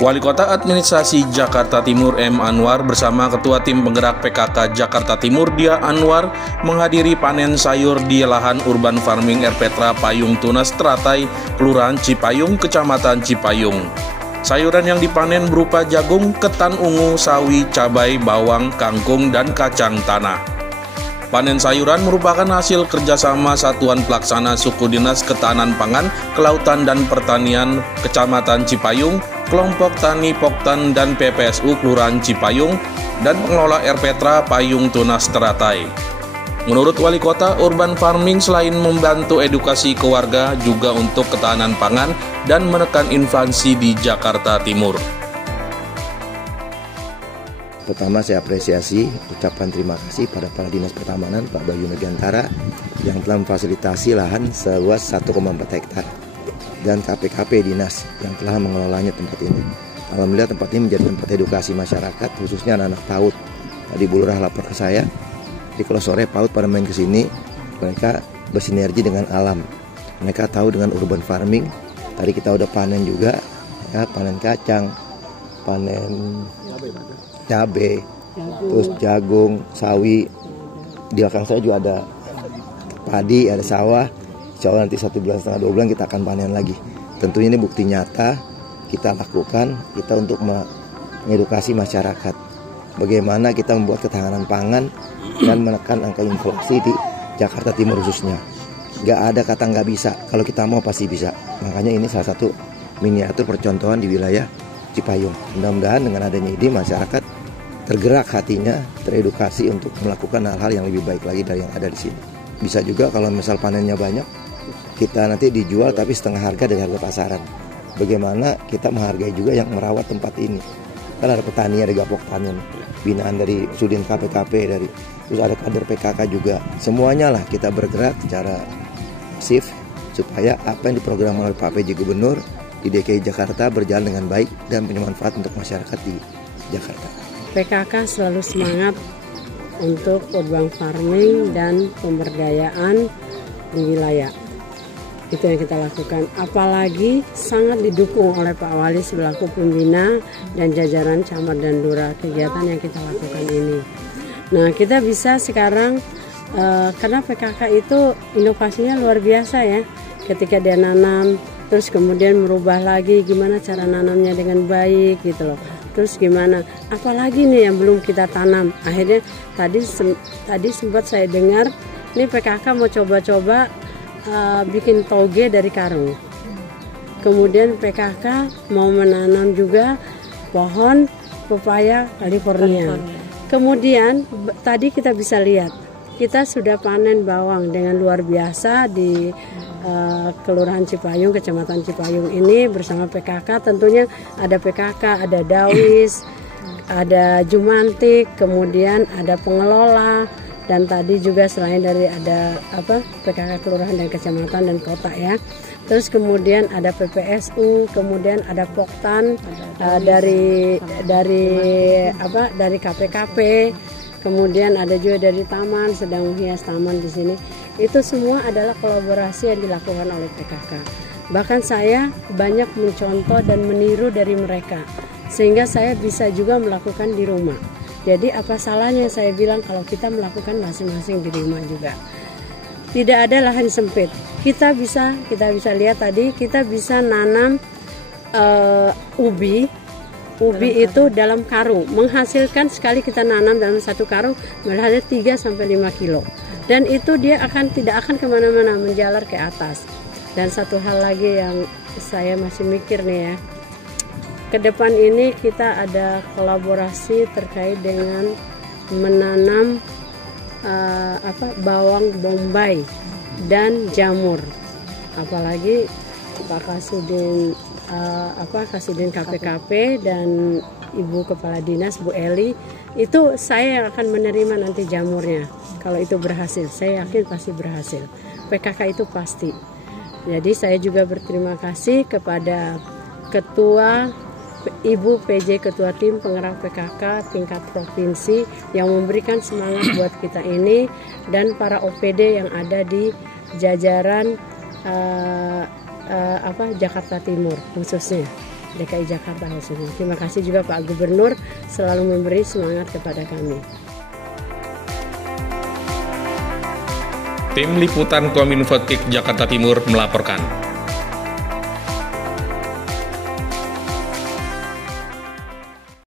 Wali Kota Administrasi Jakarta Timur M. Anwar bersama Ketua Tim Penggerak PKK Jakarta Timur Dia Anwar menghadiri panen sayur di lahan urban farming Erpetra Payung Tunas Teratai, Kelurahan Cipayung, Kecamatan Cipayung. Sayuran yang dipanen berupa jagung, ketan ungu, sawi, cabai, bawang, kangkung, dan kacang tanah. Panen sayuran merupakan hasil kerjasama Satuan Pelaksana Suku Dinas Ketahanan Pangan, Kelautan dan Pertanian Kecamatan Cipayung, Kelompok Tani Poktan dan PPSU Kelurahan Cipayung, dan pengelola Erpetra Payung Tunas Teratai. Menurut Wali Kota, urban farming selain membantu edukasi ke warga juga untuk ketahanan pangan dan menekan inflasi di Jakarta Timur. Pertama saya apresiasi, ucapan terima kasih pada Kepala Dinas Pertamanan Pak Bayu Nugantara yang telah memfasilitasi lahan seluas 1,4 hektar dan KPKP Dinas yang telah mengelolanya tempat ini. Alhamdulillah tempat ini menjadi tempat edukasi masyarakat, khususnya anak-anak PAUD. Tadi Bu Lurah lapor ke saya, jadi kalau sore PAUD pada main ke sini, mereka bersinergi dengan alam. Mereka tahu dengan urban farming. Tadi kita udah panen juga, ya, panen kacang, panen cabai, terus jagung, sawi. Di belakang saya juga ada padi, ada sawah. Insya Allah nanti 1,5 bulan, 2 bulan kita akan panen lagi. Tentunya ini bukti nyata kita lakukan, kita untuk mengedukasi masyarakat. Bagaimana kita membuat ketahanan pangan dan menekan angka inflasi di Jakarta Timur khususnya. Gak ada kata nggak bisa, kalau kita mau pasti bisa. Makanya ini salah satu miniatur percontohan di wilayah Cipayung. Mudah-mudahan dengan adanya ini masyarakat tergerak hatinya, teredukasi untuk melakukan hal-hal yang lebih baik lagi dari yang ada di sini. Bisa juga kalau misal panennya banyak, kita nanti dijual tapi setengah harga dari harga pasaran. Bagaimana kita menghargai juga yang merawat tempat ini. Kan ada petani, ada gapok tani, binaan dari Sudin KPKP, terus ada kader PKK juga. Semuanya lah kita bergerak secara masif supaya apa yang diprogram oleh Pak PJ Gubernur di DKI Jakarta berjalan dengan baik dan punya manfaat untuk masyarakat di Jakarta. PKK selalu semangat untuk urban farming dan pemberdayaan di wilayah. Itu yang kita lakukan. Apalagi sangat didukung oleh Pak Wali selaku pembina dan jajaran camat dan lurah kegiatan yang kita lakukan ini. Nah, kita bisa sekarang karena PKK itu inovasinya luar biasa ya. Ketika dia nanam, terus kemudian merubah lagi gimana cara nanamnya dengan baik gitu loh. Terus gimana, apalagi nih yang belum kita tanam. Akhirnya tadi sempat saya dengar ini PKK mau coba-coba bikin toge dari karung. Kemudian PKK mau menanam juga pohon pepaya California. Kemudian tadi kita bisa lihat kita sudah panen bawang dengan luar biasa di Kelurahan Cipayung, Kecamatan Cipayung ini bersama PKK. Tentunya ada PKK, ada Dawis, ada Jumantik, kemudian ada pengelola, dan tadi juga selain dari ada PKK Kelurahan dan Kecamatan dan Kota ya. Terus kemudian ada PPSU, kemudian ada Poktan dari KPKP. Kemudian ada juga dari taman, sedang menghias taman di sini. Itu semua adalah kolaborasi yang dilakukan oleh PKK. Bahkan saya banyak mencontoh dan meniru dari mereka. Sehingga saya bisa juga melakukan di rumah. Jadi apa salahnya saya bilang kalau kita melakukan masing-masing di rumah juga. Tidak ada lahan sempit. Kita bisa lihat tadi, kita bisa nanam ubi itu dalam karung, menghasilkan sekali kita nanam dalam satu karung menghasilkan 3-5 kilo, dan itu dia tidak akan kemana-mana, menjalar ke atas. Dan satu hal lagi yang saya masih mikir nih ya, ke depan ini kita ada kolaborasi terkait dengan menanam bawang bombay dan jamur, apalagi Pak Kasudin Kasudin KPKP dan Ibu Kepala Dinas Bu Eli, itu saya yang akan menerima nanti jamurnya. Kalau itu berhasil, saya yakin pasti berhasil. PKK itu pasti. Jadi saya juga berterima kasih kepada Ketua Ibu PJ, Ketua Tim Penggerak PKK tingkat provinsi yang memberikan semangat buat kita ini, dan para OPD yang ada di jajaran Jakarta Timur khususnya. DKI Jakarta khususnya. Terima kasih juga Pak Gubernur selalu memberi semangat kepada kami. Tim Liputan Kominfo Jakarta Timur melaporkan.